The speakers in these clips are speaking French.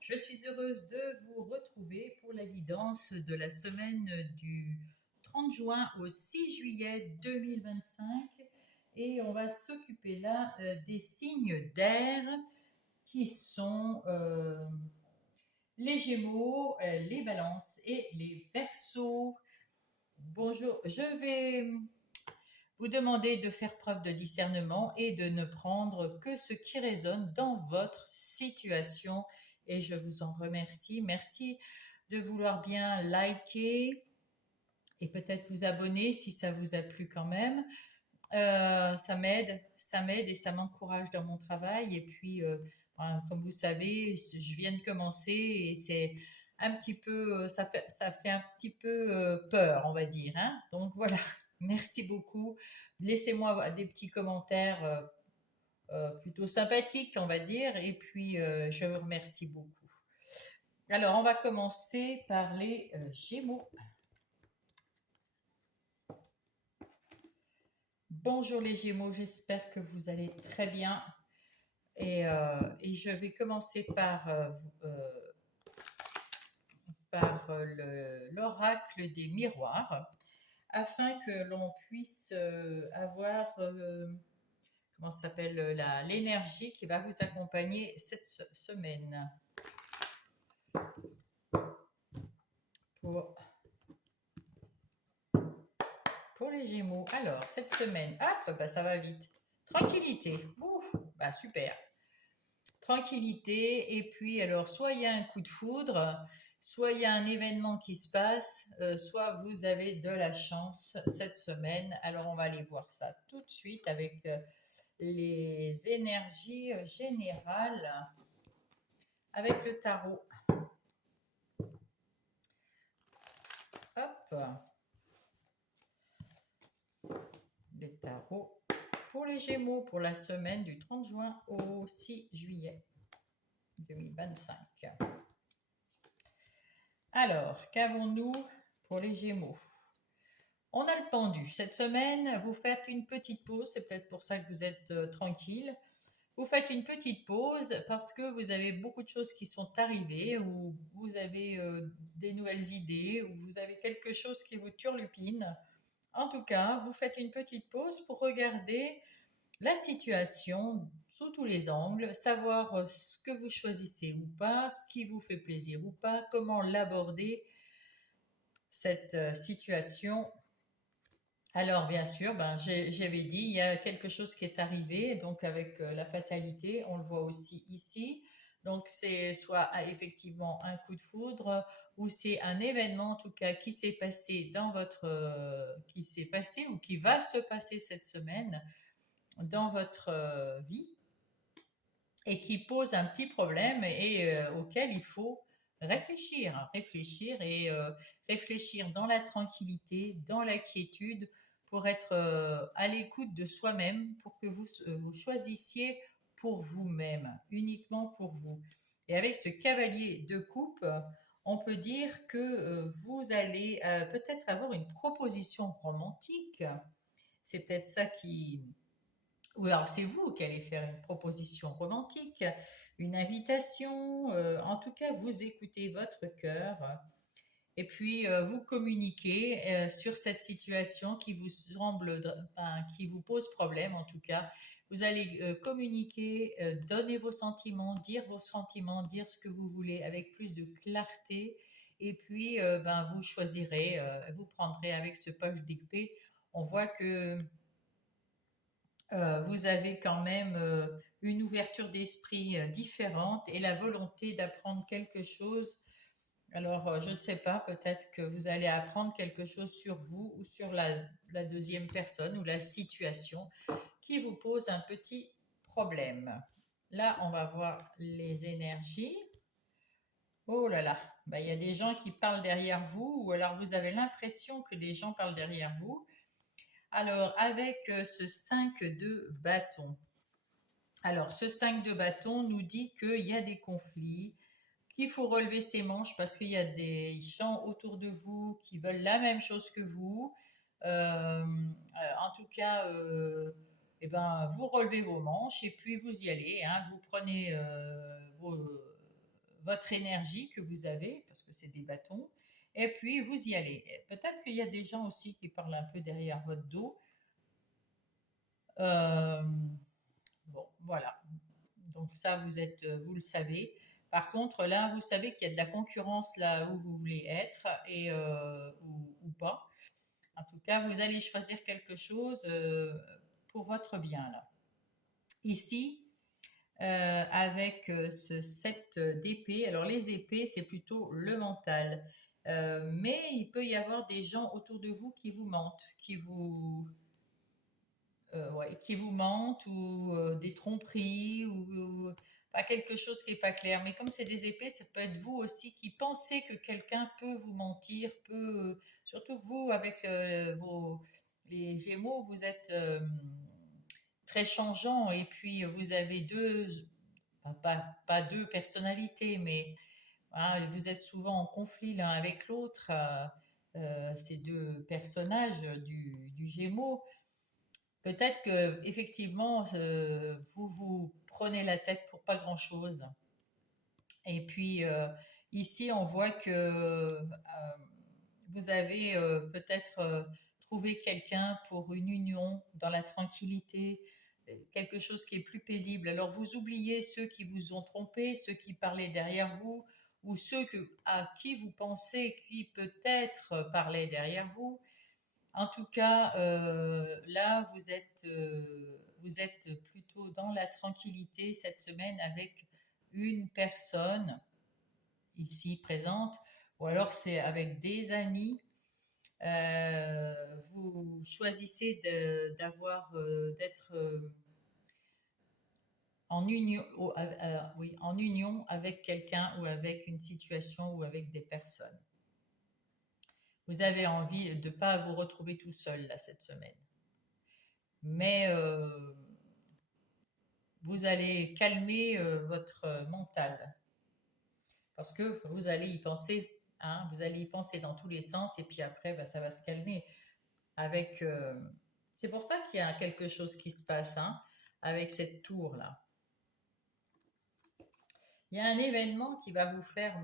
je suis heureuse de vous retrouver pour la guidance de la semaine du 30 juin au 6 juillet 2025 et on va s'occuper là des signes d'air qui sont les Gémeaux, les Balances et les Verseaux. Bonjour, je vais vous demander de faire preuve de discernement et de ne prendre que ce qui résonne dans votre situation. Et je vous en remercie. Merci de vouloir bien liker et peut-être vous abonner si ça vous a plu quand même. Ça m'aide et ça m'encourage dans mon travail. Et puis, comme vous savez, je viens de commencer et c'est un petit peu, ça fait un petit peu peur, on va dire, hein. Donc voilà, merci beaucoup. Laissez-moi des petits commentaires plutôt sympathiques, on va dire. Et puis, je vous remercie beaucoup. Alors, on va commencer par les Gémeaux. Bonjour les Gémeaux, j'espère que vous allez très bien. Et je vais commencer par l'oracle des miroirs afin que l'on puisse avoir, comment ça s'appelle, l'énergie qui va vous accompagner cette semaine. Pour, pour les Gémeaux. Alors, cette semaine, hop, bah, ça va vite. Tranquillité. Ouf, bah, super. Tranquillité. Et puis, alors, soit il y a un coup de foudre, soit il y a un événement qui se passe, soit vous avez de la chance cette semaine. Alors, on va aller voir ça tout de suite avec les énergies générales avec le tarot. Hop. Les tarots pour les Gémeaux pour la semaine du 30 juin au 6 juillet 2025. Alors, qu'avons-nous pour les Gémeaux? On a le pendu. Cette semaine, vous faites une petite pause. C'est peut-être pour ça que vous êtes tranquille. Vous faites une petite pause parce que vous avez beaucoup de choses qui sont arrivées, ou vous avez des nouvelles idées, ou vous avez quelque chose qui vous turlupine. En tout cas, vous faites une petite pause pour regarder la situation sous tous les angles, savoir ce que vous choisissez ou pas, ce qui vous fait plaisir ou pas, comment l'aborder, cette situation. Alors, bien sûr, j'avais dit, il y a quelque chose qui est arrivé, donc avec la fatalité, on le voit aussi ici. Donc, c'est soit effectivement un coup de foudre, ou c'est un événement, en tout cas, qui s'est passé dans votre, qui s'est passé ou qui va se passer cette semaine dans votre vie et qui pose un petit problème et auquel il faut réfléchir et réfléchir dans la tranquillité, dans la quiétude, pour être à l'écoute de soi-même, pour que vous choisissiez pour vous-même, uniquement pour vous. Et avec ce cavalier de coupe, on peut dire que vous allez peut-être avoir une proposition romantique. C'est peut-être ça qui, ou alors c'est vous qui allez faire une proposition romantique, une invitation, en tout cas vous écoutez votre cœur et puis vous communiquez sur cette situation qui vous semble, qui vous pose problème en tout cas. Vous allez communiquer, donner vos sentiments, dire ce que vous voulez avec plus de clarté et puis vous choisirez, vous prendrez avec ce page d'épée. On voit que vous avez quand même une ouverture d'esprit différente et la volonté d'apprendre quelque chose. Alors, je ne sais pas, peut-être que vous allez apprendre quelque chose sur vous ou sur la deuxième personne ou la situation qui vous pose un petit problème. Là, on va voir les énergies. Oh là là, il y a des gens qui parlent derrière vous ou alors vous avez l'impression que des gens parlent derrière vous. Alors, avec ce 5 de bâton. Alors, ce 5 de bâton nous dit qu'il y a des conflits, qu'il faut relever ses manches parce qu'il y a des gens autour de vous qui veulent la même chose que vous. En tout cas, vous relevez vos manches et puis vous y allez, hein, vous prenez votre énergie que vous avez, parce que c'est des bâtons, et puis vous y allez. Peut-être qu'il y a des gens aussi qui parlent un peu derrière votre dos. Euh, bon, voilà. Donc ça, vous le savez. Par contre, là, vous savez qu'il y a de la concurrence là où vous voulez être ou pas. En tout cas, vous allez choisir quelque chose pour votre bien là. Ici, avec ce set d'épées. Alors les épées, c'est plutôt le mental. Mais il peut y avoir des gens autour de vous qui vous mentent, ouais, qui vous mentent ou des tromperies pas quelque chose qui n'est pas clair. Mais comme c'est des épées, ça peut être vous aussi qui pensez que quelqu'un peut vous mentir, surtout vous avec les Gémeaux, vous êtes très changeant et puis vous avez pas deux personnalités, mais hein, vous êtes souvent en conflit l'un avec l'autre, ces deux personnages du Gémeaux. Peut-être que effectivement vous vous prenez la tête pour pas grand-chose. Et puis ici, on voit que vous avez peut-être trouvé quelqu'un pour une union dans la tranquillité, quelque chose qui est plus paisible. Alors vous oubliez ceux qui vous ont trompé, ceux qui parlaient derrière vous, ou à qui vous pensez qui peut-être parlaient derrière vous. En tout cas, là, vous êtes plutôt dans la tranquillité cette semaine avec une personne ici présente, ou alors c'est avec des amis. Vous choisissez d'être en union, oui, en union avec quelqu'un ou avec une situation ou avec des personnes. Vous avez envie de ne pas vous retrouver tout seul là cette semaine. Mais vous allez calmer votre mental parce que vous allez y penser, hein, vous allez y penser dans tous les sens et puis après, bah, ça va se calmer. Avec, c'est pour ça qu'il y a quelque chose qui se passe hein, avec cette tour là. Il y a un événement qui va vous faire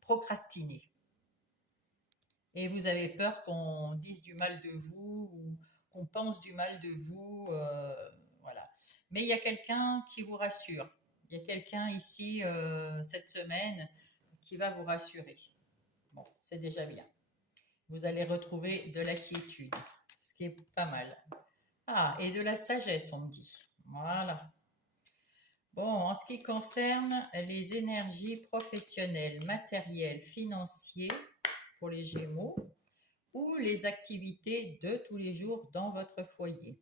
procrastiner et vous avez peur qu'on dise du mal de vous ou qu'on pense du mal de vous, voilà. Mais il y a quelqu'un qui vous rassure. Il y a quelqu'un ici cette semaine qui va vous rassurer. Bon, c'est déjà bien. Vous allez retrouver de la quiétude, ce qui est pas mal. Ah, et de la sagesse, on me dit. Voilà. Bon, en ce qui concerne les énergies professionnelles, matérielles, financières pour les Gémeaux ou les activités de tous les jours dans votre foyer.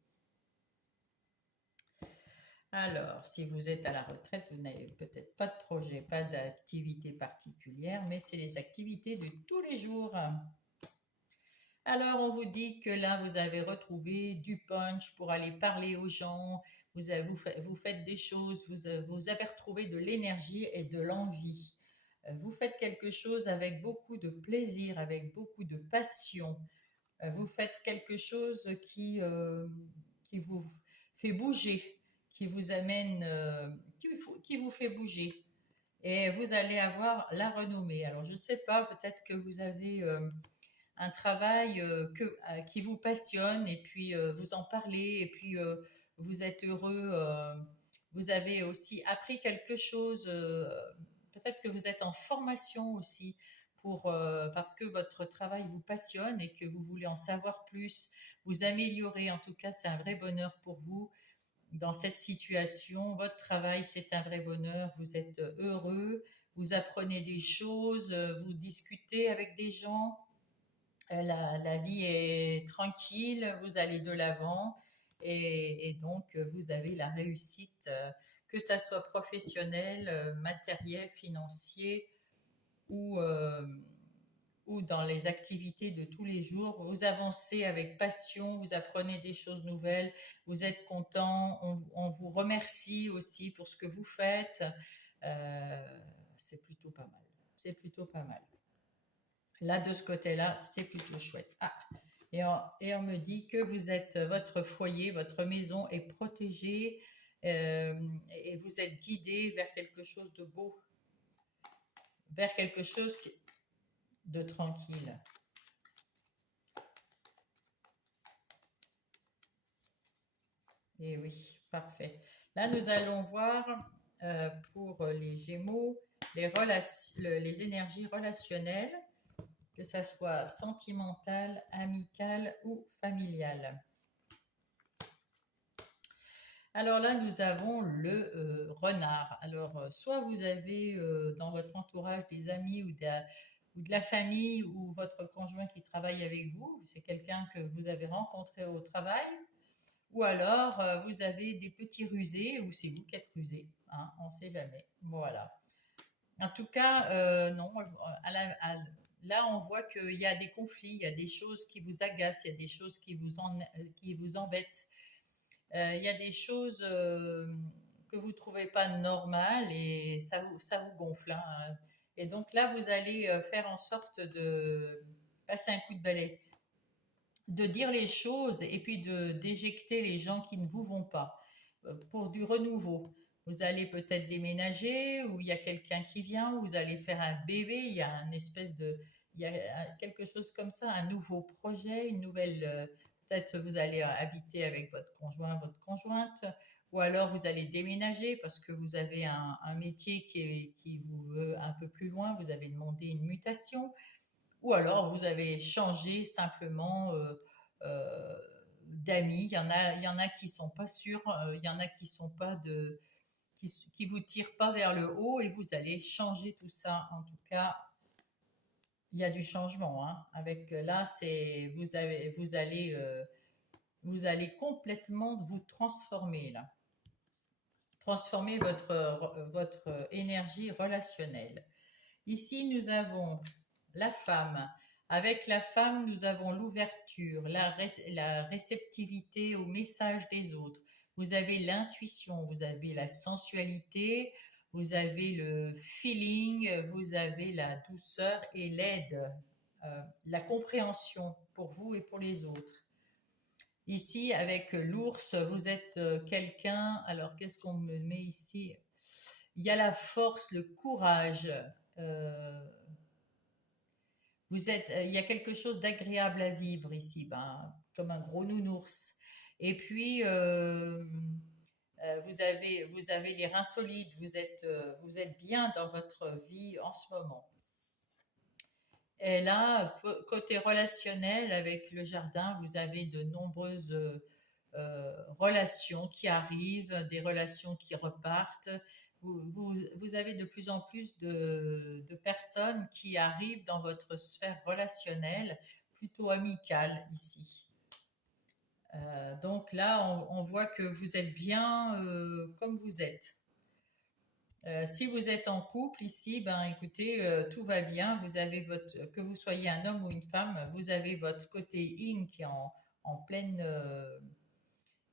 Alors, si vous êtes à la retraite, vous n'avez peut-être pas de projet, pas d'activité particulière, mais c'est les activités de tous les jours. Alors, on vous dit que là, vous avez retrouvé du punch pour aller parler aux gens, vous faites des choses, vous avez retrouvé de l'énergie et de l'envie. Vous faites quelque chose avec beaucoup de plaisir, avec beaucoup de passion. Vous faites quelque chose qui vous fait bouger, qui vous amène, qui vous fait bouger. Et vous allez avoir la renommée. Alors, je ne sais pas, peut-être que vous avez un travail qui vous passionne et puis vous en parlez et puis vous êtes heureux. Vous avez aussi appris quelque chose. Peut-être que vous êtes en formation aussi parce que votre travail vous passionne et que vous voulez en savoir plus, vous améliorer. En tout cas, c'est un vrai bonheur pour vous dans cette situation. Votre travail, c'est un vrai bonheur. Vous êtes heureux, vous apprenez des choses, vous discutez avec des gens. La vie est tranquille, vous allez de l'avant et donc vous avez la réussite, que ça soit professionnel, matériel, financier ou, euh, ou dans les activités de tous les jours. Vous avancez avec passion, vous apprenez des choses nouvelles, vous êtes content, on vous remercie aussi pour ce que vous faites. C'est plutôt pas mal. C'est plutôt pas mal. Là, de ce côté-là, c'est plutôt chouette. Ah, et on me dit que votre foyer, votre maison est protégée et vous êtes guidé vers quelque chose de beau. vers quelque chose de tranquille. Et oui, parfait. Là, nous allons voir pour les Gémeaux les énergies relationnelles, que ça soit sentimentale, amicale ou familiale. Alors là, nous avons le renard. Alors, soit vous avez dans votre entourage des amis ou de la famille ou votre conjoint qui travaille avec vous, c'est quelqu'un que vous avez rencontré au travail, ou alors vous avez des petits rusés, ou c'est vous qui êtes rusé, hein, on ne sait jamais. Voilà. En tout cas, non, là on voit qu'il y a des conflits, il y a des choses qui vous agacent, il y a des choses qui vous embêtent. Il y a des choses que vous ne trouvez pas normales et ça vous gonfle, hein. Et donc là, vous allez faire en sorte de passer un coup de balai, de dire les choses et puis d'éjecter les gens qui ne vous vont pas pour du renouveau. Vous allez peut-être déménager ou il y a quelqu'un qui vient ou vous allez faire un bébé, il y a quelque chose comme ça, un nouveau projet, une nouvelle, peut-être vous allez habiter avec votre conjoint, votre conjointe, ou alors vous allez déménager parce que vous avez un métier qui vous veut un peu plus loin, vous avez demandé une mutation, ou alors vous avez changé simplement d'amis. Il y en a qui sont pas sûrs, il y en a qui sont pas qui vous tirent pas vers le haut et vous allez changer tout ça. En tout cas, il y a du changement, hein. Avec là, c'est vous allez complètement vous transformer là, transformer votre énergie relationnelle. Ici, nous avons la femme. Avec la femme, nous avons l'ouverture, la réceptivité au message des autres. Vous avez l'intuition, vous avez la sensualité, vous avez le feeling, vous avez la douceur et l'aide, la compréhension pour vous et pour les autres. Ici, avec l'ours, vous êtes quelqu'un. Alors, qu'est-ce qu'on me met ici? Il y a la force, le courage. euh, il y a quelque chose d'agréable à vivre ici, ben, comme un gros nounours. Et puis, vous avez les reins solides, vous êtes bien dans votre vie en ce moment. Et là, côté relationnel, avec le jardin, vous avez de nombreuses relations qui arrivent, des relations qui repartent. Vous avez de plus en plus de personnes qui arrivent dans votre sphère relationnelle, plutôt amicale ici. Donc là, on voit que vous êtes bien comme vous êtes. Si vous êtes en couple ici, ben écoutez, tout va bien. Que vous soyez un homme ou une femme, vous avez votre côté yin qui est en pleine,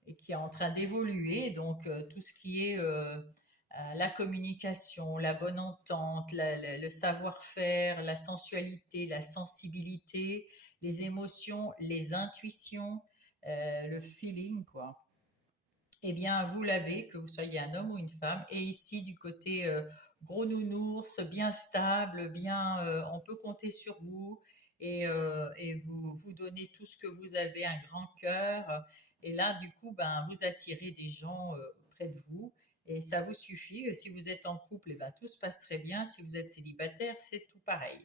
et qui est en train d'évoluer. Donc tout ce qui est la communication, la bonne entente, le savoir-faire, la sensualité, la sensibilité, les émotions, les intuitions, le feeling, quoi. Eh bien, vous l'avez, que vous soyez un homme ou une femme. Et ici, du côté gros nounours, bien stable, bien, on peut compter sur vous et vous donnez tout ce que vous avez, un grand cœur. Et là, du coup, ben, vous attirez des gens près de vous. Et ça vous suffit. Si vous êtes en couple, eh ben, tout se passe très bien. Si vous êtes célibataire, c'est tout pareil.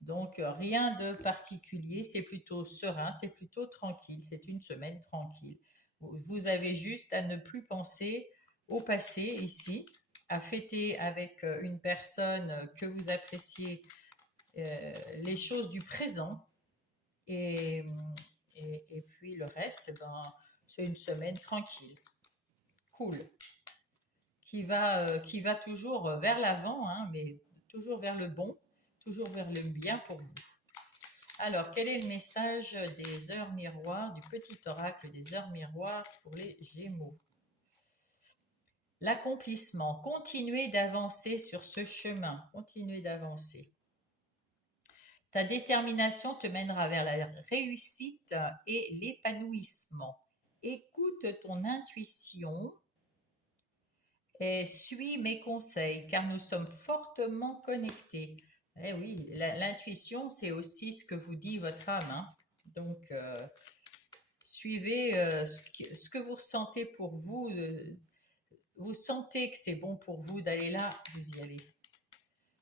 Donc, rien de particulier, c'est plutôt serein, c'est plutôt tranquille, c'est une semaine tranquille. Vous avez juste à ne plus penser au passé ici, à fêter avec une personne que vous appréciez les choses du présent et, et puis le reste, eh ben, c'est une semaine tranquille, cool, qui va toujours vers l'avant, hein, mais toujours vers le bon, toujours vers le bien pour vous. Alors, quel est le message des heures miroirs, du petit oracle des heures miroirs pour les Gémeaux? L'accomplissement. Continuez d'avancer sur ce chemin. Continuez d'avancer. Ta détermination te mènera vers la réussite et l'épanouissement. Écoute ton intuition et suis mes conseils, car nous sommes fortement connectés. Eh oui, l'intuition, c'est aussi ce que vous dit votre âme, hein. Donc, suivez ce que vous ressentez pour vous. Vous sentez que c'est bon pour vous d'aller là, vous y allez.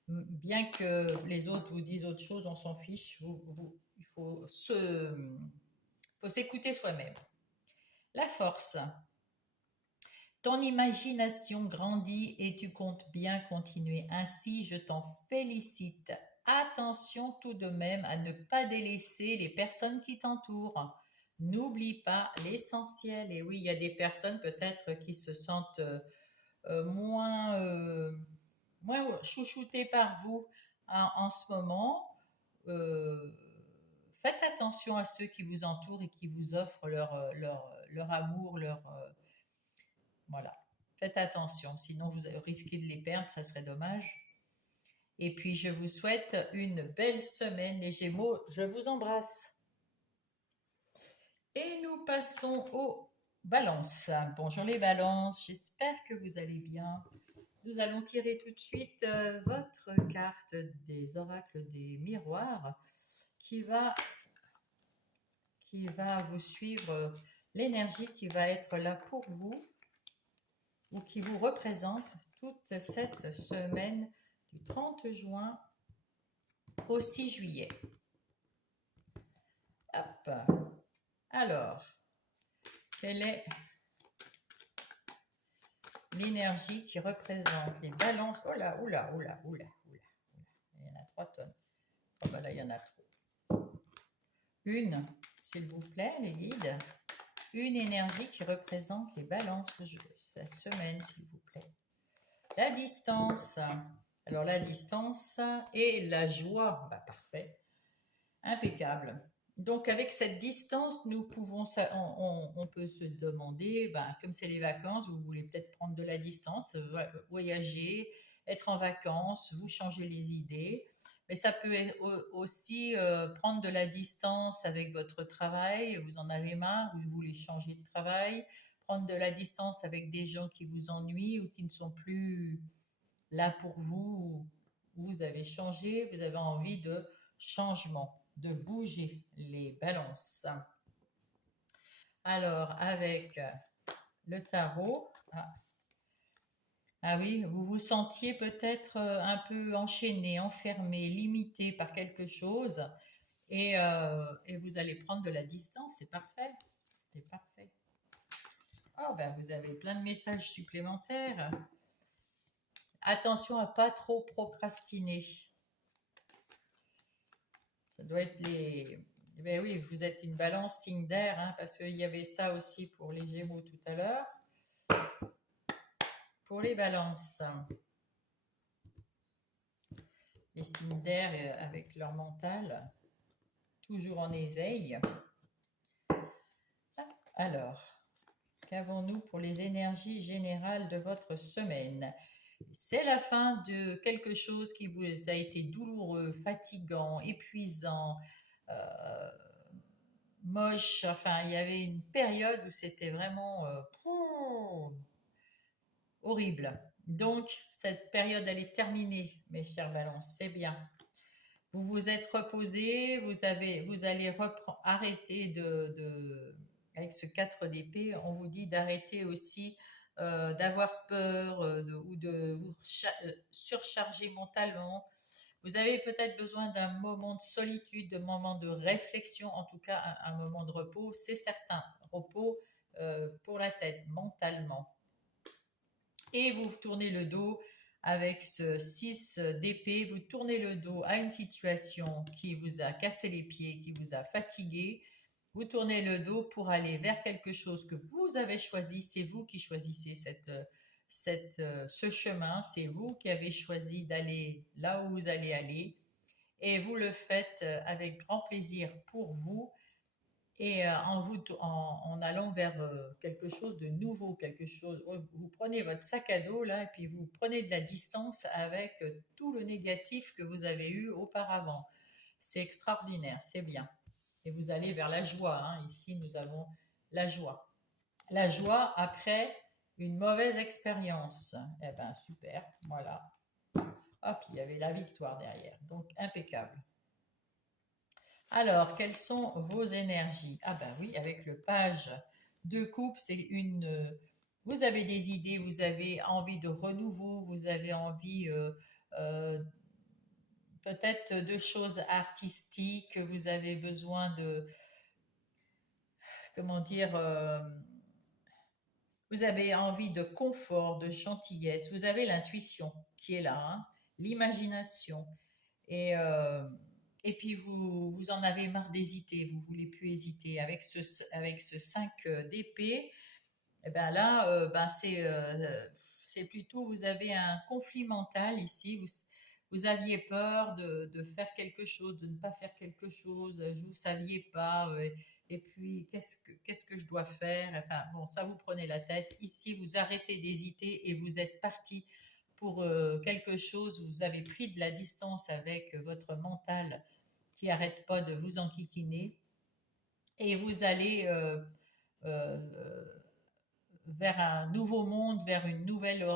Bien que les autres vous disent autre chose, on s'en fiche. Il faut s'écouter soi-même. La force. Ton imagination grandit et tu comptes bien continuer. Ainsi, je t'en félicite. Attention tout de même à ne pas délaisser les personnes qui t'entourent. N'oublie pas l'essentiel. Et oui, il y a des personnes peut-être qui se sentent moins chouchoutées par vous en ce moment. Euh, Faites attention à ceux qui vous entourent et qui vous offrent leur amour, voilà. Faites attention, sinon vous risquez de les perdre, ça serait dommage. Et puis je vous souhaite une belle semaine, les Gémeaux. Je vous embrasse. Et nous passons aux balances. Bonjour les balances, j'espère que vous allez bien. Nous allons tirer tout de suite votre carte des oracles des miroirs qui va vous suivre, l'énergie qui va être là pour vous ou qui vous représente toute cette semaine du 30 juin au 6 juillet. Hop. Alors, quelle est l'énergie qui représente les balances? Oh là, oula. Il y en a 3 tonnes. Oh ben là, il y en a trop. Une, s'il vous plaît, les guides. Une énergie qui représente les balances cette semaine, s'il vous plaît. La distance. Alors, la distance et la joie. Bah, parfait. Impeccable. Donc, avec cette distance, nous pouvons, on peut se demander, comme c'est les vacances, vous voulez peut-être prendre de la distance, voyager, être en vacances, vous changer les idées. Mais ça peut aussi prendre de la distance avec votre travail, vous en avez marre, vous voulez changer de travail, prendre de la distance avec des gens qui vous ennuient ou qui ne sont plus là pour vous, vous avez changé, vous avez envie de changement, de bouger les balances. Alors, avec le tarot, ah oui, vous vous sentiez peut-être un peu enchaîné, enfermé, limité par quelque chose et vous allez prendre de la distance, c'est parfait. C'est parfait. Oh, vous avez plein de messages supplémentaires. Attention à pas trop procrastiner. Ça doit être les... Ben oui, vous êtes une balance signe d'air, hein, parce qu'il y avait ça aussi pour les Gémeaux tout à l'heure. Pour les balances, les signes d'air avec leur mental, toujours en éveil. Alors, qu'avons-nous pour les énergies générales de votre semaine? C'est la fin de quelque chose qui vous a été douloureux, fatigant, épuisant, moche. Enfin, il y avait une période où c'était vraiment horrible. Donc, cette période, elle est terminée, mes chers balances, c'est bien. Vous vous êtes reposé, vous allez arrêter avec ce 4 d'épée, on vous dit d'arrêter aussi d'avoir peur ou de vous surcharger mentalement. Vous avez peut-être besoin d'un moment de solitude, d'un moment de réflexion, en tout cas un moment de repos, c'est certain. Repos pour la tête, mentalement. Et vous tournez le dos avec ce 6 d'épée, vous tournez le dos à une situation qui vous a cassé les pieds, qui vous a fatigué. Vous tournez le dos pour aller vers quelque chose que vous avez choisi. C'est vous qui choisissez ce chemin. C'est vous qui avez choisi d'aller là où vous allez aller. Et vous le faites avec grand plaisir pour vous et en allant vers quelque chose de nouveau, vous prenez votre sac à dos là et puis vous prenez de la distance avec tout le négatif que vous avez eu auparavant. C'est extraordinaire, c'est bien. Et vous allez vers la joie, hein. Ici, nous avons la joie. La joie après une mauvaise expérience. Eh ben super, voilà. Hop, il y avait la victoire derrière, donc impeccable. Alors, quelles sont vos énergies? Ah ben oui, avec le page de coupe, c'est une... vous avez des idées, vous avez envie de renouveau, vous avez envie euh, peut-être de choses artistiques, vous avez besoin de, comment dire, vous avez envie de confort, de gentillesse, vous avez l'intuition qui est là, hein, l'imagination. Et, euh, et puis vous en avez marre d'hésiter, vous voulez plus hésiter. Avec ce 5 d'épée, et ben là, c'est plutôt, vous avez un conflit mental ici. Vous aviez peur de faire quelque chose, de ne pas faire quelque chose, vous ne saviez pas. Et puis, qu'est-ce que je dois faire? Enfin, bon, ça vous prenez la tête. Ici, vous arrêtez d'hésiter et vous êtes parti pour quelque chose. Vous avez pris de la distance avec votre mental qui n'arrête pas de vous enquiquiner. Et vous allez euh, vers un nouveau monde, vers une nouvelle,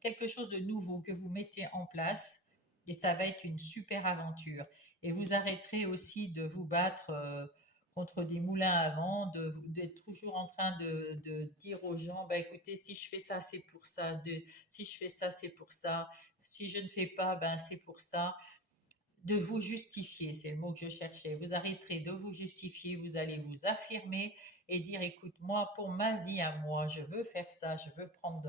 quelque chose de nouveau que vous mettez en place. Et ça va être une super aventure. Et vous arrêterez aussi de vous battre contre des moulins à vent, d'être toujours en train de dire aux gens, bah, écoutez, si je fais ça, c'est pour ça, si je fais ça, c'est pour ça, si je ne fais pas, ben, c'est pour ça. De vous justifier, c'est le mot que je cherchais. Vous arrêterez de vous justifier, vous allez vous affirmer et dire, écoute, moi, pour ma vie à moi, je veux faire ça, je veux prendre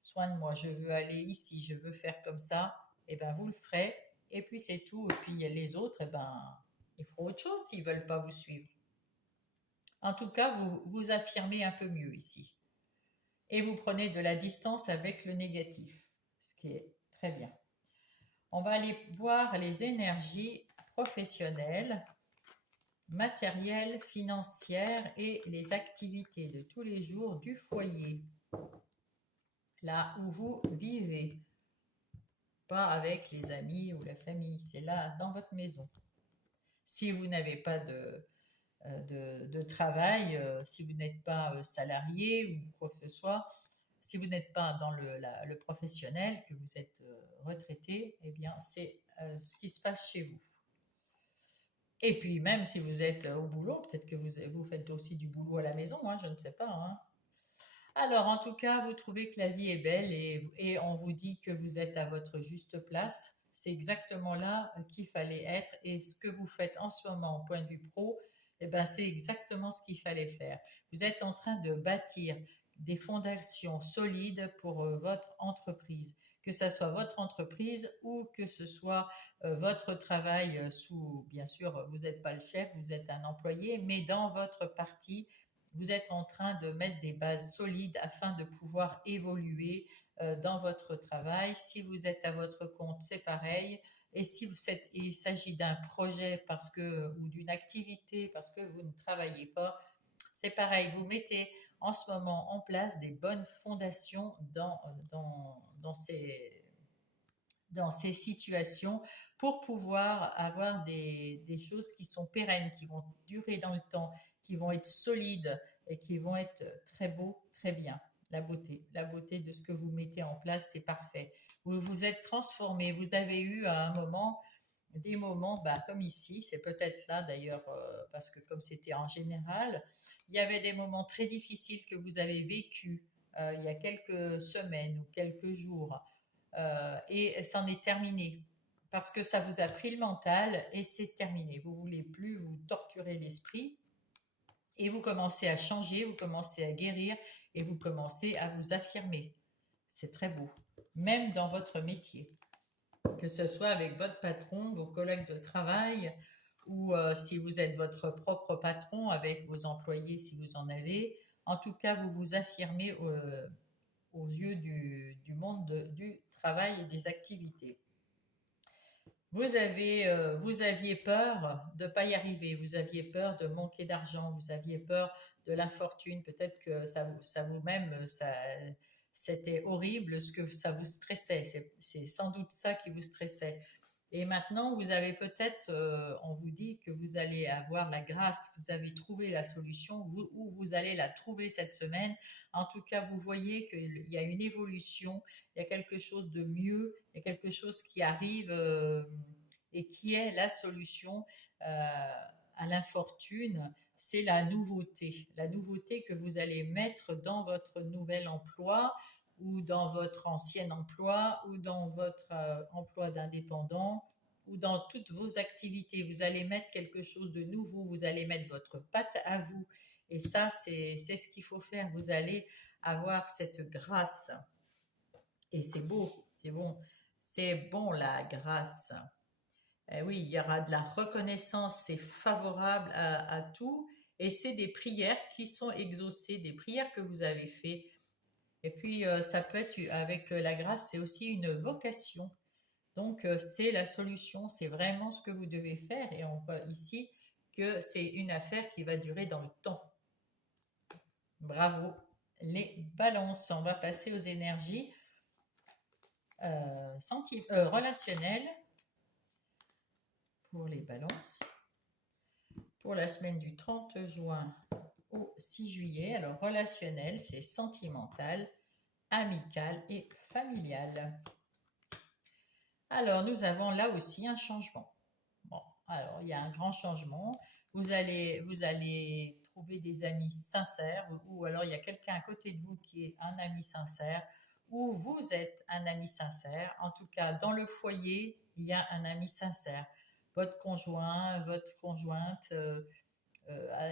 soin de moi, je veux aller ici, je veux faire comme ça, et ben vous le ferez, et puis c'est tout. Et puis les autres, et ben, ils feront autre chose s'ils ne veulent pas vous suivre. En tout cas, vous vous affirmez un peu mieux ici. Et vous prenez de la distance avec le négatif, ce qui est très bien. On va aller voir les énergies professionnelles, matérielles, financières et les activités de tous les jours du foyer, là où vous vivez, pas avec les amis ou la famille, c'est là dans votre maison. Si vous n'avez pas de travail, si vous n'êtes pas salarié ou quoi que ce soit, si vous n'êtes pas dans le professionnel, que vous êtes retraité, eh bien c'est ce qui se passe chez vous. Et puis même si vous êtes au boulot, peut-être que vous faites aussi du boulot à la maison, hein, je ne sais pas, hein. Alors en tout cas, vous trouvez que la vie est belle et on vous dit que vous êtes à votre juste place. C'est exactement là qu'il fallait être et ce que vous faites en ce moment, au point de vue pro, eh ben, c'est exactement ce qu'il fallait faire. Vous êtes en train de bâtir des fondations solides pour votre entreprise, que ce soit votre entreprise ou que ce soit votre travail sous, bien sûr, vous n'êtes pas le chef, vous êtes un employé, mais dans votre partie, vous êtes en train de mettre des bases solides afin de pouvoir évoluer dans votre travail. Si vous êtes à votre compte, c'est pareil. Et si il s'agit d'un projet parce que, ou d'une activité parce que vous ne travaillez pas, c'est pareil. Vous mettez en ce moment en place des bonnes fondations dans ces situations pour pouvoir avoir des choses qui sont pérennes, qui vont durer dans le temps, qui vont être solides et qui vont être très beaux, très bien. La beauté de ce que vous mettez en place, c'est parfait. Vous vous êtes transformé, vous avez eu à un moment des moments, bah, comme ici, c'est peut-être là d'ailleurs, parce que comme c'était en général, il y avait des moments très difficiles que vous avez vécus il y a quelques semaines ou quelques jours et c'en est terminé. Parce que ça vous a pris le mental et c'est terminé. Vous ne voulez plus vous torturer l'esprit et vous commencez à changer, vous commencez à guérir et vous commencez à vous affirmer. C'est très beau, même dans votre métier. Que ce soit avec votre patron, vos collègues de travail ou si vous êtes votre propre patron avec vos employés si vous en avez. En tout cas, vous vous affirmez aux yeux du monde du travail et des activités. Vous aviez peur de ne pas y arriver, vous aviez peur de manquer d'argent, vous aviez peur de l'infortune, peut-être que ça vous-même, c'était horrible, ce que ça vous stressait, c'est sans doute ça qui vous stressait. Et maintenant, vous avez peut-être, on vous dit que vous allez avoir la grâce, vous avez trouvé la solution, ou vous allez la trouver cette semaine. En tout cas, vous voyez qu'il y a une évolution, il y a quelque chose de mieux, il y a quelque chose qui arrive et qui est la solution à l'infortune. C'est la nouveauté que vous allez mettre dans votre nouvel emploi ou dans votre ancien emploi ou dans votre emploi d'indépendant ou dans toutes vos activités. Vous allez mettre quelque chose de nouveau, vous allez mettre votre patte à vous. Et ça, c'est ce qu'il faut faire. Vous allez avoir cette grâce. Et c'est beau, c'est bon la grâce. Eh oui, il y aura de la reconnaissance, c'est favorable à tout. Et c'est des prières qui sont exaucées, des prières que vous avez faites. Et puis, ça peut être, avec la grâce, c'est aussi une vocation. Donc, c'est la solution, c'est vraiment ce que vous devez faire. Et on voit ici que c'est une affaire qui va durer dans le temps. Bravo. Les balances, on va passer aux énergies relationnelles pour les balances. Pour la semaine du 30 juin au 6 juillet, alors relationnel, c'est sentimental, amical et familial. Alors, nous avons là aussi un changement. Bon, alors, il y a un grand changement. Vous allez trouver des amis sincères, ou alors il y a quelqu'un à côté de vous qui est un ami sincère, ou vous êtes un ami sincère. En tout cas, dans le foyer, il y a un ami sincère. Votre conjoint, votre conjointe,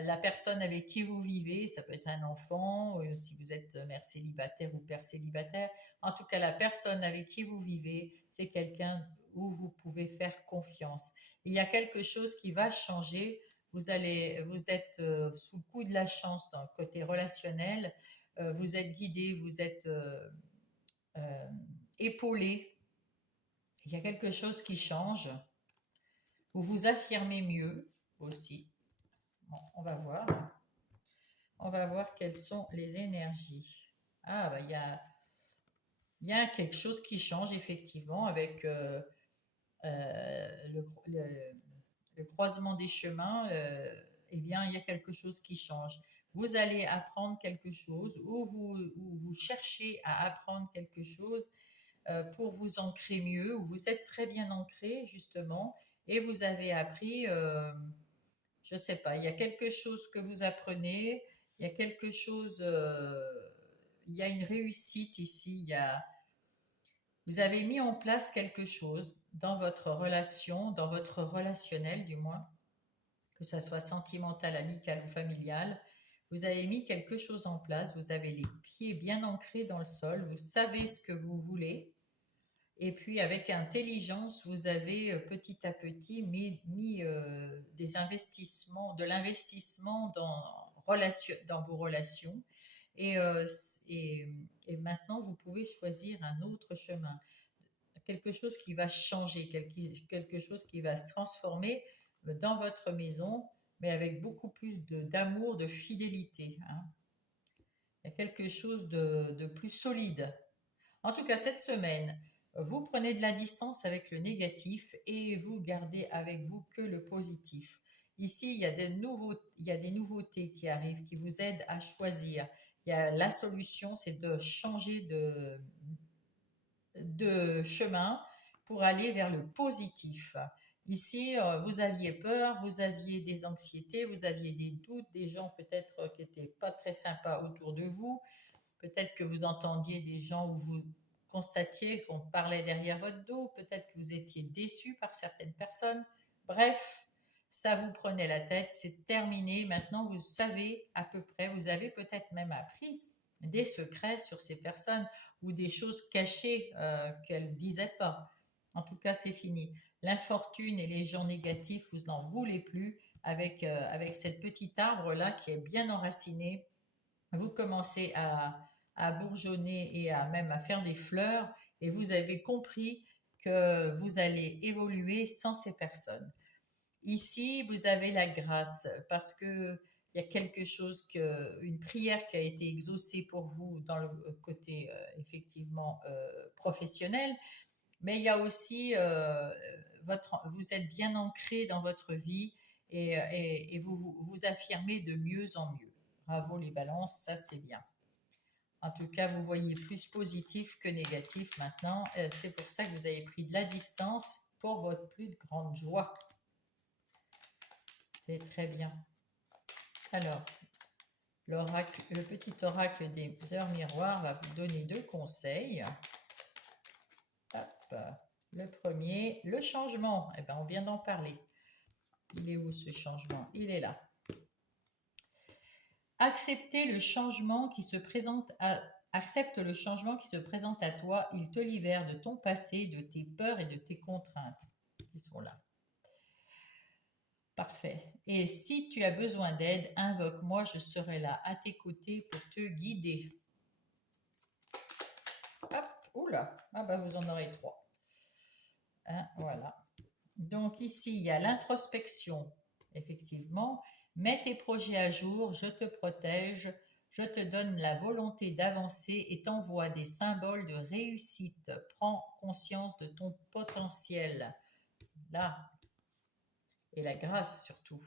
la personne avec qui vous vivez, ça peut être un enfant, si vous êtes mère célibataire ou père célibataire. En tout cas, la personne avec qui vous vivez, c'est quelqu'un où vous pouvez faire confiance. Il y a quelque chose qui va changer. Vous êtes sous le coup de la chance dans le côté relationnel. Vous êtes guidé, vous êtes euh, épaulé. Il y a quelque chose qui change. Vous vous affirmez mieux aussi. Bon, on va voir. On va voir quelles sont les énergies. Ah, bah, il y a quelque chose qui change effectivement avec le croisement des chemins. Eh bien, il y a quelque chose qui change. Vous allez apprendre quelque chose ou vous cherchez à apprendre quelque chose pour vous ancrer mieux, ou vous êtes très bien ancré justement et vous avez appris je ne sais pas, il y a quelque chose que vous apprenez, il y a quelque chose, il y a une réussite ici, vous avez mis en place quelque chose dans votre relation, dans votre relationnel du moins, que ce soit sentimental, amical ou familial. Vous avez mis quelque chose en place, vous avez les pieds bien ancrés dans le sol, vous savez ce que vous voulez, et puis avec intelligence, vous avez petit à petit mis des investissements, de l'investissement dans vos relations. Et, euh, et, et maintenant, vous pouvez choisir un autre chemin, quelque chose qui va changer, quelque chose qui va se transformer dans votre maison, mais avec beaucoup plus d'amour, de fidélité, hein. Il y a quelque chose de plus solide. En tout cas, cette semaine, vous prenez de la distance avec le négatif et vous gardez avec vous que le positif. Ici, il y a des nouveautés qui arrivent, qui vous aident à choisir. La solution, c'est de changer de chemin pour aller vers le positif. Ici, vous aviez peur, vous aviez des anxiétés, vous aviez des doutes, des gens peut-être qui n'étaient pas très sympas autour de vous. Peut-être que vous entendiez des gens où vous constatiez qu'on parlait derrière votre dos. Peut-être que vous étiez déçu par certaines personnes. Bref, ça vous prenait la tête. C'est terminé. Maintenant, vous savez à peu près. Vous avez peut-être même appris des secrets sur ces personnes ou des choses cachées qu'elles ne disaient pas. En tout cas, c'est fini. L'infortune et les gens négatifs, vous n'en voulez plus avec cette petite arbre-là qui est bien enraciné. Vous commencez à bourgeonner et même à faire des fleurs et vous avez compris que vous allez évoluer sans ces personnes. Ici, vous avez la grâce parce que il y a quelque chose une prière qui a été exaucée pour vous dans le côté effectivement professionnel mais il y a aussi, vous êtes bien ancré dans votre vie et vous affirmez de mieux en mieux. Bravo les balances, ça c'est bien. En tout cas, vous voyez plus positif que négatif maintenant. C'est pour ça que vous avez pris de la distance pour votre plus grande joie. C'est très bien. Alors, le petit oracle des heures miroirs va vous donner 2 conseils. Hop. Le premier, le changement. Eh bien, on vient d'en parler. Il est où ce changement? Il est là. Accepte le changement qui se présente à toi. Il te libère de ton passé, de tes peurs et de tes contraintes qui sont là. Parfait. Et si tu as besoin d'aide, invoque-moi, je serai là à tes côtés pour te guider. Hop, oula, ah bah vous en aurez 3. Hein, voilà. Donc ici, il y a l'introspection, effectivement. Mets tes projets à jour, je te protège, je te donne la volonté d'avancer et t'envoie des symboles de réussite. Prends conscience de ton potentiel. Là, et la grâce surtout.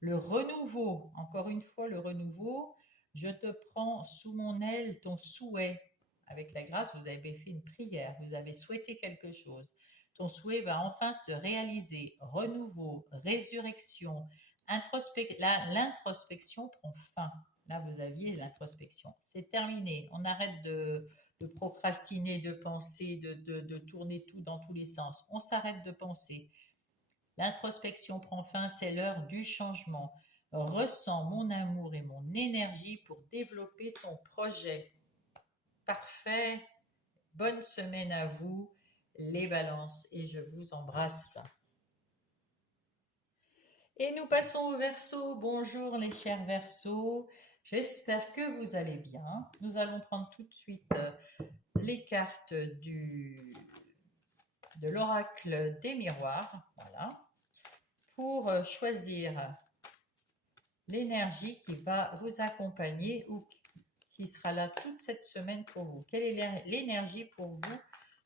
Le renouveau, encore une fois, le renouveau, je te prends sous mon aile ton souhait. Avec la grâce, vous avez fait une prière, vous avez souhaité quelque chose. Ton souhait va enfin se réaliser. Renouveau, résurrection, l'introspection prend fin. Là, vous aviez l'introspection. C'est terminé. On arrête de procrastiner, de penser, de tourner tout dans tous les sens. On s'arrête de penser. L'introspection prend fin, c'est l'heure du changement. Ressens mon amour et mon énergie pour développer ton projet. Parfait. Bonne semaine à vous, les balances, et je vous embrasse. Et nous passons au Verseau. Bonjour les chers Verseaux. J'espère que vous allez bien. Nous allons prendre tout de suite les cartes de l'oracle des miroirs. Voilà. Pour choisir l'énergie qui va vous accompagner ou qui sera là toute cette semaine pour vous. Quelle est l'énergie pour vous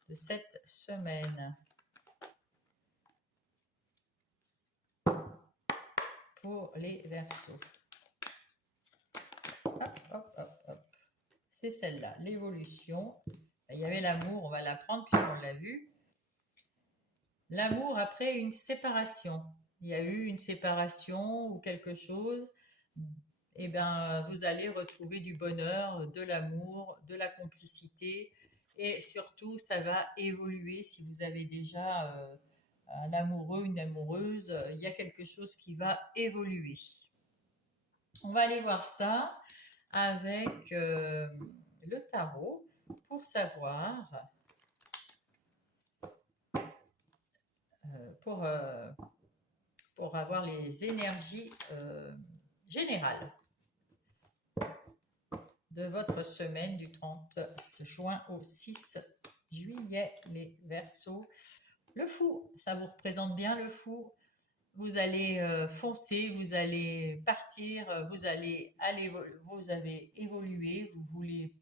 de cette semaine? Pour les Verseaux. Hop, hop, hop, hop. C'est celle-là, l'évolution. Il y avait l'amour, on va la prendre puisqu'on l'a vu. L'amour après une séparation. Il y a eu une séparation ou quelque chose. Eh bien, vous allez retrouver du bonheur, de l'amour, de la complicité. Et surtout, ça va évoluer si vous avez déjà un amoureux, une amoureuse. Il y a quelque chose qui va évoluer. On va aller voir ça avec le tarot pour savoir, pour avoir les énergies générales de votre semaine du 30 juin au 6 juillet, les Verseaux. Le fou, ça vous représente bien le fou. Vous allez foncer, vous allez partir, vous avez évolué, vous voulez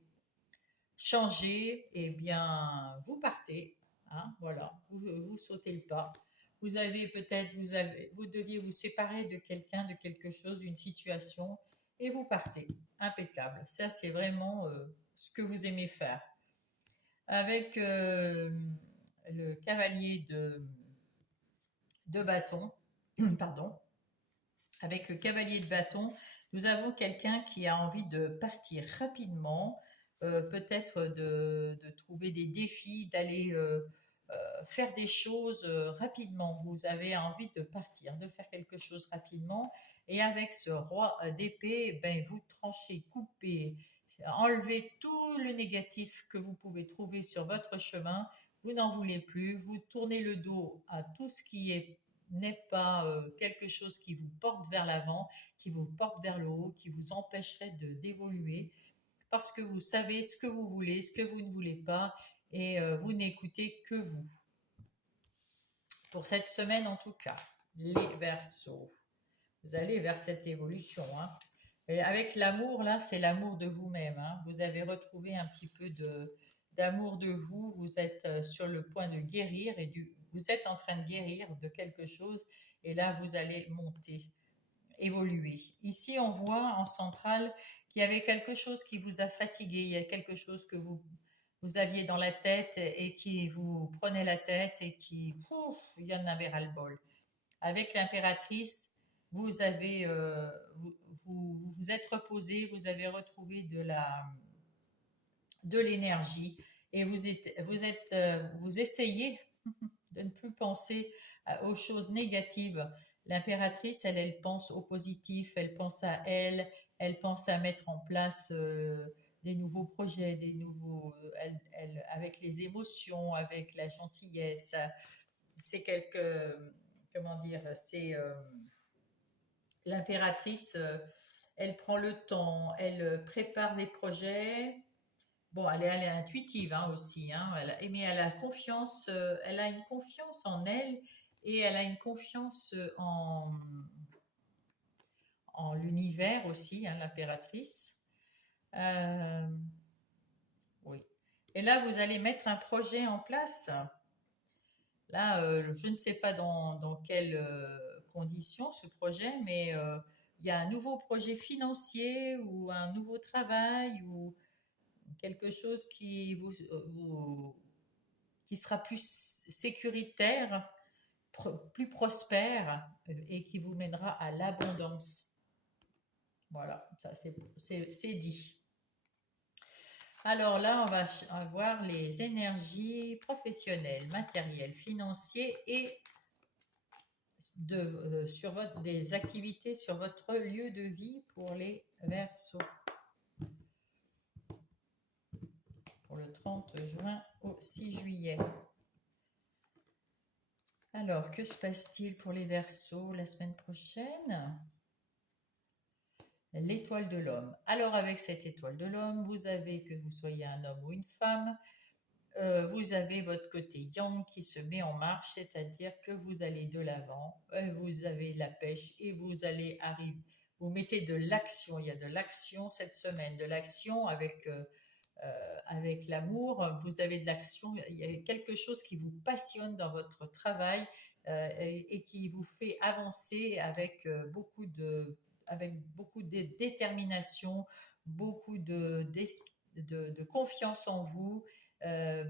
changer, et bien vous partez, hein, voilà, vous sautez le pas. Vous avez peut-être, vous deviez vous séparer de quelqu'un, de quelque chose, d'une situation, et vous partez. Impeccable. Ça, c'est vraiment ce que vous aimez faire. Avec le cavalier de bâton, pardon, avec le cavalier de bâton, nous avons quelqu'un qui a envie de partir rapidement, peut-être de trouver des défis, d'aller faire des choses rapidement. Vous avez envie de partir, de faire quelque chose rapidement. Et avec ce roi d'épée, ben, vous tranchez, coupez, enlevez tout le négatif que vous pouvez trouver sur votre chemin. Vous n'en voulez plus, vous tournez le dos à tout ce qui n'est pas quelque chose qui vous porte vers l'avant, qui vous porte vers le haut, qui vous empêcherait d'évoluer, parce que vous savez ce que vous voulez, ce que vous ne voulez pas, et vous n'écoutez que vous. Pour cette semaine en tout cas, les Verseaux, vous allez vers cette évolution. Hein. Et avec l'amour, là, c'est l'amour de vous-même. Hein. Vous avez retrouvé un petit peu d'amour de vous. Vous êtes sur le point de guérir vous êtes en train de guérir de quelque chose et là, vous allez monter, évoluer. Ici, on voit en centrale qu'il y avait quelque chose qui vous a fatigué, il y a quelque chose que vous aviez dans la tête et qui vous prenait la tête et qui, pouf, il y en avait ras-le-bol. Avec l'impératrice, vous avez, vous êtes reposé, vous avez retrouvé de l'énergie et vous essayez de ne plus penser aux choses négatives. L'impératrice, elle pense au positif, elle pense à elle, elle pense à mettre en place des nouveaux projets, avec les émotions, avec la gentillesse. C'est comment dire, c'est l'impératrice, elle prend le temps, elle prépare les projets. Bon, elle est intuitive hein, aussi, hein, mais elle a confiance, elle a une confiance en elle et elle a une confiance en l'univers aussi, hein, l'impératrice. Euh, oui. Et là, vous allez mettre un projet en place. Là, je ne sais pas dans quelles conditions ce projet, mais il y a un nouveau projet financier ou un nouveau travail ou quelque chose qui sera plus sécuritaire, plus prospère et qui vous mènera à l'abondance. Voilà, ça c'est dit. Alors là, on va voir les énergies professionnelles, matérielles, financières et des activités sur votre lieu de vie pour les Verseaux. Pour le 30 juin au 6 juillet. Alors, que se passe-t-il pour les Verseaux la semaine prochaine? L'étoile de l'homme. Alors, avec cette étoile de l'homme, vous avez, que vous soyez un homme ou une femme, vous avez votre côté yang qui se met en marche, c'est-à-dire que vous allez de l'avant, vous avez la pêche et vous allez arriver, vous mettez de l'action, il y a de l'action cette semaine, de l'action avec l'amour, vous avez de l'action, il y a quelque chose qui vous passionne dans votre travail et qui vous fait avancer avec beaucoup de détermination, beaucoup de confiance en vous,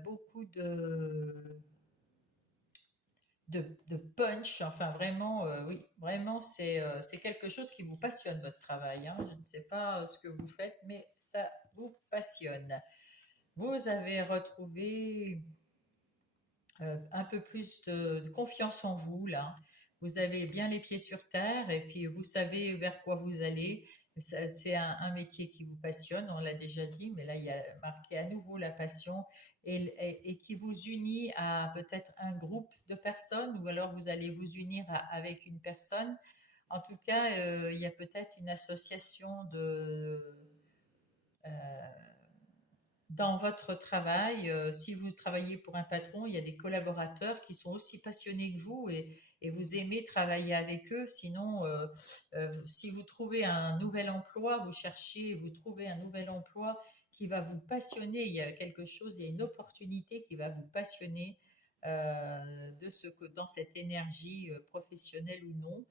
beaucoup de punch, enfin vraiment, oui, vraiment c'est quelque chose qui vous passionne votre travail. Hein. Je ne sais pas ce que vous faites, mais ça vous passionne. Vous avez retrouvé un peu plus de confiance en vous là. Vous avez bien les pieds sur terre et puis vous savez vers quoi vous allez. C'est un métier qui vous passionne, on l'a déjà dit, mais là il y a marqué à nouveau la passion et qui vous unit à peut-être un groupe de personnes ou alors vous allez vous unir avec une personne. En tout cas, il y a peut-être une association euh, dans votre travail, si vous travaillez pour un patron, il y a des collaborateurs qui sont aussi passionnés que vous et vous aimez travailler avec eux. Sinon, si vous trouvez un nouvel emploi, vous cherchez, vous trouvez un nouvel emploi qui va vous passionner, il y a quelque chose, il y a une opportunité qui va vous passionner dans cette énergie professionnelle ou non.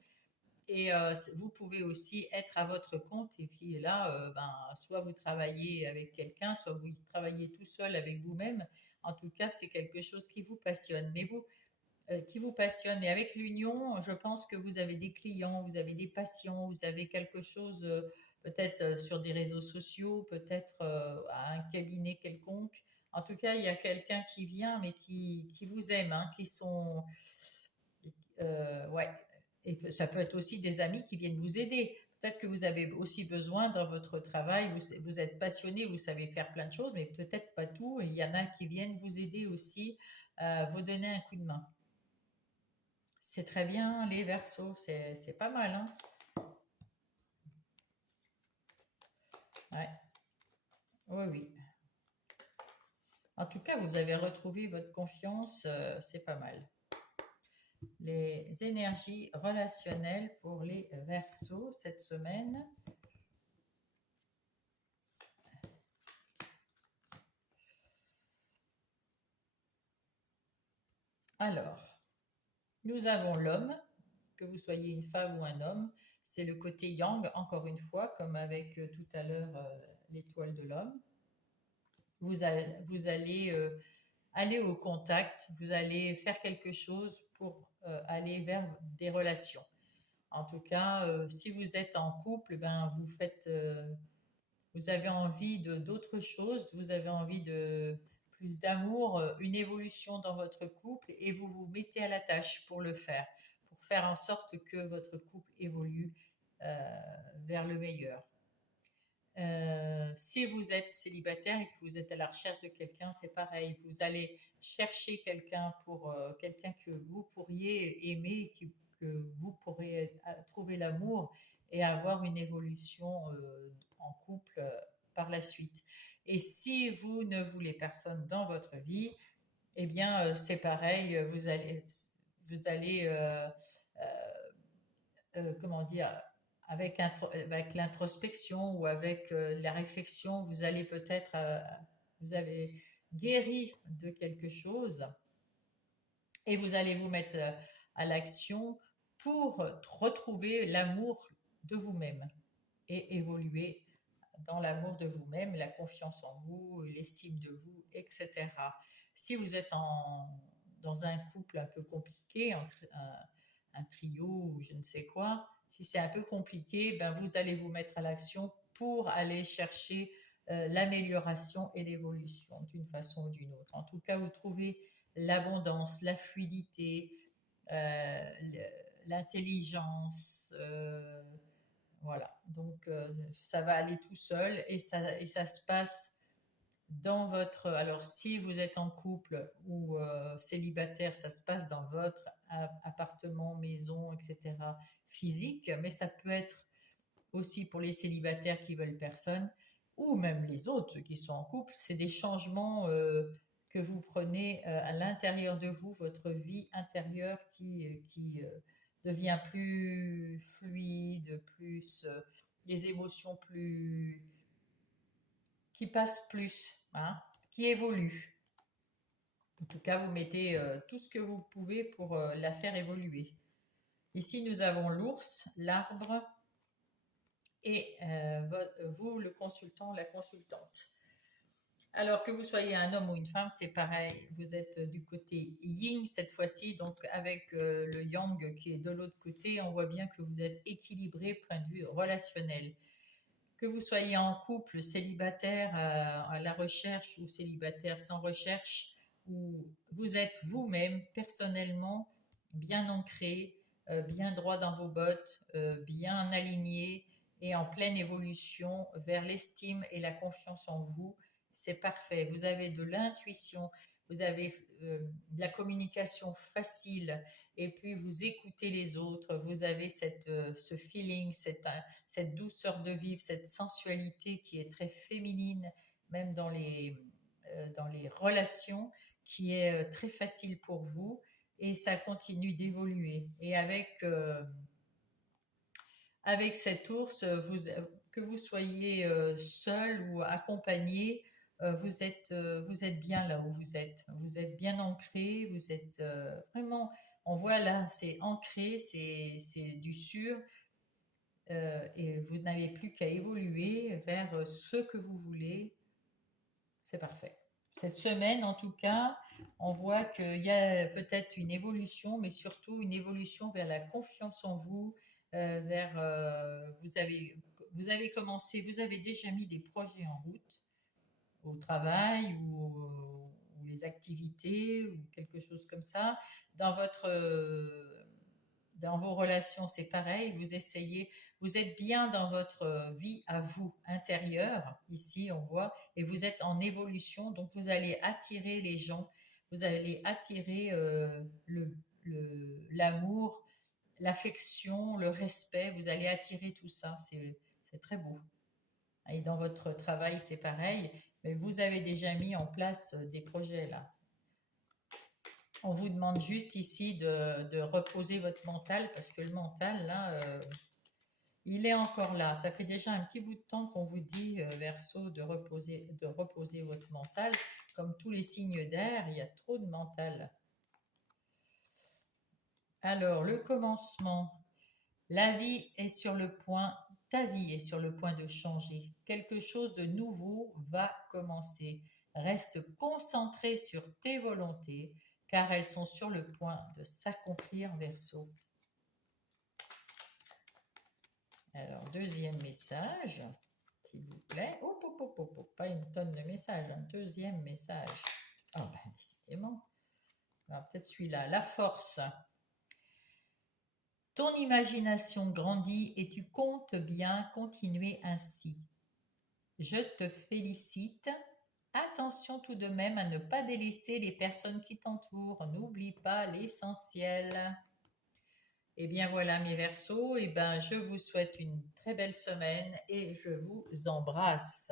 Et vous pouvez aussi être à votre compte et puis là, soit vous travaillez avec quelqu'un, soit vous travaillez tout seul avec vous-même. En tout cas, c'est quelque chose qui vous passionne. Qui vous passionne. Et avec l'union, je pense que vous avez des clients, vous avez des patients, vous avez quelque chose peut-être sur des réseaux sociaux, peut-être à un cabinet quelconque. En tout cas, il y a quelqu'un qui vient, mais qui vous aime, hein, qui sont... ouais, et ça peut être aussi des amis qui viennent vous aider. Peut-être que vous avez aussi besoin dans votre travail, vous êtes passionné, vous savez faire plein de choses, mais peut-être pas tout. Et il y en a qui viennent vous aider aussi, vous donner un coup de main. C'est très bien, les Verseaux, c'est pas mal. Hein. Ouais. Oui, oui. En tout cas, vous avez retrouvé votre confiance, c'est pas mal. Les énergies relationnelles pour les Verseaux cette semaine. Alors, nous avons l'homme, que vous soyez une femme ou un homme. C'est le côté yang, encore une fois, comme avec tout à l'heure l'étoile de l'homme. Vous allez aller au contact, vous allez faire quelque chose pour aller vers des relations. En tout cas, si vous êtes en couple, ben vous avez envie de d'autres choses, vous avez envie de plus d'amour, une évolution dans votre couple, et vous vous mettez à la tâche pour faire en sorte que votre couple évolue euh, vers le meilleur. Si vous êtes célibataire et que vous êtes à la recherche de quelqu'un, c'est pareil. Vous allez chercher quelqu'un pour quelqu'un que vous pourriez aimer, que vous pourrez trouver l'amour et avoir une évolution en couple par la suite. Et si vous ne voulez personne dans votre vie, eh bien c'est pareil. Comment dire, avec l'introspection ou avec la réflexion, vous allez peut-être, vous avez guéri de quelque chose et vous allez vous mettre à l'action pour retrouver l'amour de vous-même et évoluer dans l'amour de vous-même, la confiance en vous, l'estime de vous, etc. Si vous êtes dans un couple un peu compliqué, un trio ou je ne sais quoi, si c'est un peu compliqué, ben vous allez vous mettre à l'action pour aller chercher l'amélioration et l'évolution d'une façon ou d'une autre. En tout cas, vous trouvez l'abondance, la fluidité, l'intelligence. Voilà, donc ça va aller tout seul et ça se passe dans votre... Alors si vous êtes en couple ou célibataire, ça se passe dans votre appartement, maison, etc. physique, mais ça peut être aussi pour les célibataires qui veulent personne ou même les autres qui sont en couple. C'est des changements que vous prenez à l'intérieur de vous, votre vie intérieure qui devient plus fluide, plus les émotions plus qui passent plus, hein, qui évoluent. En tout cas, vous mettez tout ce que vous pouvez pour la faire évoluer. Ici, nous avons l'ours, l'arbre et vous, le consultant, la consultante. Alors que vous soyez un homme ou une femme, c'est pareil. Vous êtes du côté yin cette fois-ci, donc avec le yang qui est de l'autre côté, on voit bien que vous êtes équilibré point de vue relationnel. Que vous soyez en couple, célibataire à la recherche ou célibataire sans recherche, ou vous êtes vous-même personnellement bien ancré, bien droit dans vos bottes, bien aligné et en pleine évolution vers l'estime et la confiance en vous, c'est parfait. Vous avez de l'intuition, vous avez de la communication facile et puis vous écoutez les autres, vous avez ce feeling, cette douceur de vivre, cette sensualité qui est très féminine, même dans les relations, qui est très facile pour vous et ça continue d'évoluer. Et avec cet ours, que vous soyez seul ou accompagné, vous êtes bien là où vous êtes. Vous êtes bien ancré, vous êtes vraiment, on voit là, c'est ancré, c'est du sûr, et vous n'avez plus qu'à évoluer vers ce que vous voulez. C'est parfait. Cette semaine, en tout cas, on voit qu'il y a peut-être une évolution, mais surtout une évolution vers la confiance en vous, vers vous avez commencé, vous avez déjà mis des projets en route au travail ou les activités ou quelque chose comme ça. Dans dans vos relations, c'est pareil. Vous essayez, vous êtes bien dans votre vie à vous intérieure. Ici, on voit, et vous êtes en évolution. Donc, vous allez attirer les gens. Vous allez attirer l'amour, l'affection, le respect. Vous allez attirer tout ça. C'est très beau. Et dans votre travail, c'est pareil. Mais vous avez déjà mis en place des projets là. On vous demande juste ici de reposer votre mental parce que le mental, là, il est encore là. Ça fait déjà un petit bout de temps qu'on vous dit, Verseau, de reposer votre mental. Comme tous les signes d'air, il y a trop de mental. Alors, le commencement. Ta vie est sur le point de changer. Quelque chose de nouveau va commencer. Reste concentré sur tes volontés, car elles sont sur le point de s'accomplir, Verseau. Alors, deuxième message, s'il vous plaît. Pas une tonne de messages, un deuxième message. Oh, ben, décidément. Alors, peut-être celui-là. La force. Ton imagination grandit et tu comptes bien continuer ainsi. Je te félicite. Attention tout de même à ne pas délaisser les personnes qui t'entourent. N'oublie pas l'essentiel. Et bien voilà mes Verseaux, et ben je vous souhaite une très belle semaine et je vous embrasse.